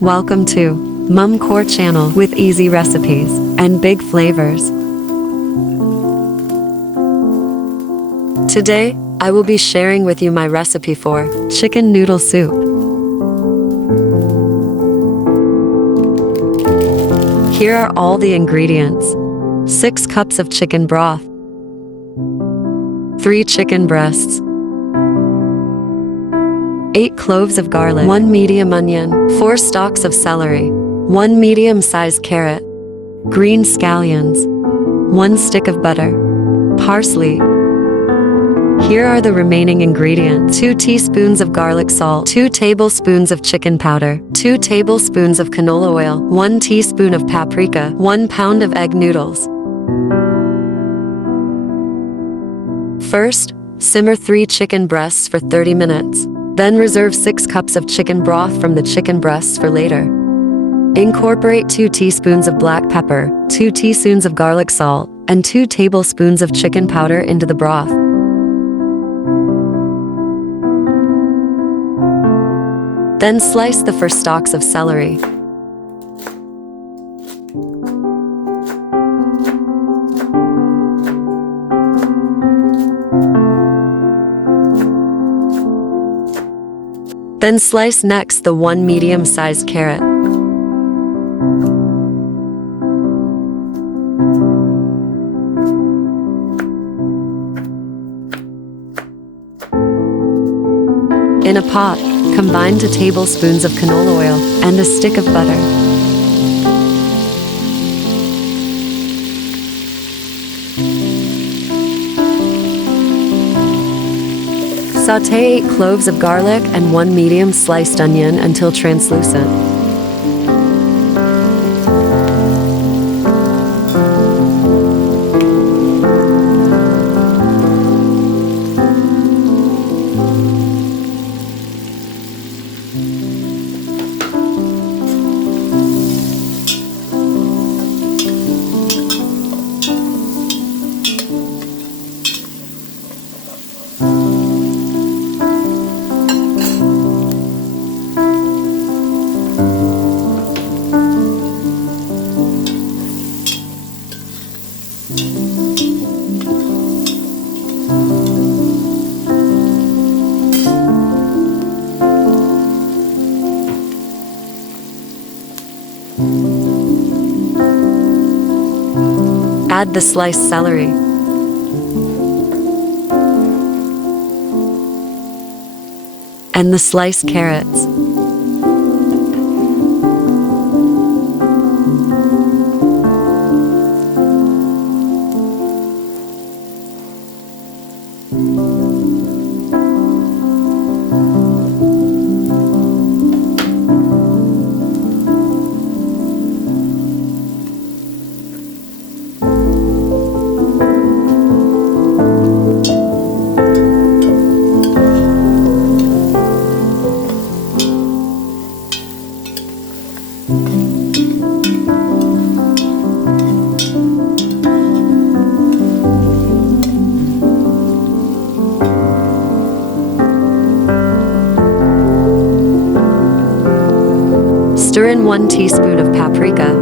Welcome to Mum Core channel with easy recipes and big flavors. Today, I will be sharing with you my recipe for chicken noodle soup. Here are all the ingredients. 6 cups of chicken broth, 3 chicken breasts, 8 cloves of garlic, 1 medium onion, 4 stalks of celery, 1 medium-sized carrot, green scallions, 1 stick of butter, parsley. Here are the remaining ingredients: 2 teaspoons of garlic salt, 2 tablespoons of chicken powder, 2 tablespoons of canola oil, 1 teaspoon of paprika, 1 pound of egg noodles. First, simmer 3 chicken breasts for 30 minutes. Then reserve 6 cups of chicken broth from the chicken breasts for later. Incorporate 2 teaspoons of black pepper, 2 teaspoons of garlic salt, and 2 tablespoons of chicken powder into the broth. Then slice the first stalks of celery. Then slice next the 1 medium-sized carrot. In a pot, combine 2 tablespoons of canola oil and a stick of butter. Sauté 8 cloves of garlic and 1 medium sliced onion until translucent. Add the sliced celery. And the sliced carrots. Stir in 1 teaspoon of paprika,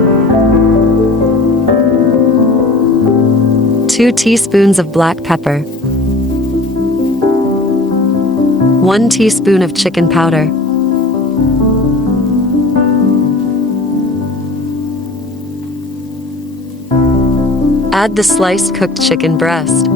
2 teaspoons of black pepper, 1 teaspoon of chicken powder, add the sliced cooked chicken breast.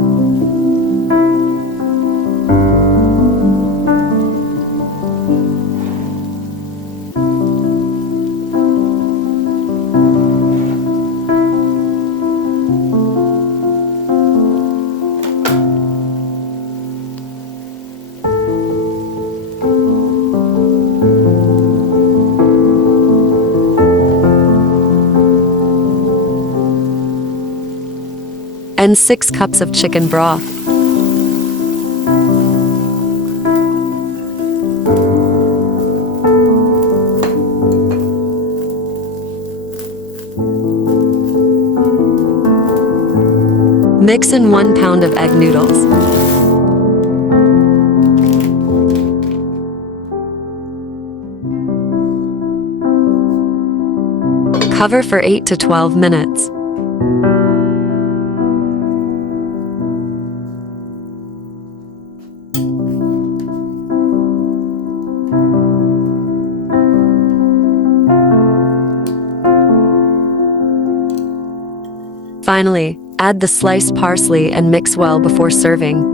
And 6 cups of chicken broth. Mix in 1 pound of egg noodles. Cover for 8 to 12 minutes. Finally, add the sliced parsley and mix well before serving.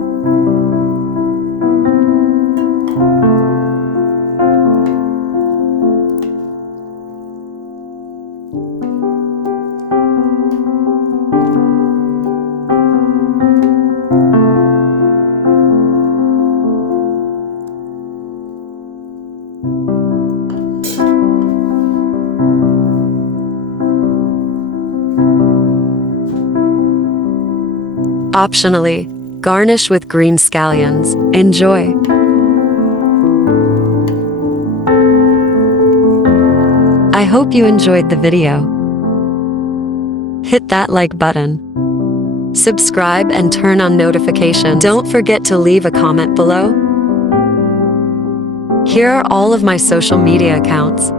Optionally, garnish with green scallions. Enjoy! I hope you enjoyed the video. Hit that like button. Subscribe and turn on notifications. Don't forget to leave a comment below. Here are all of my social media accounts.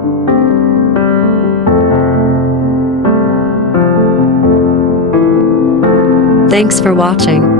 Thanks for watching.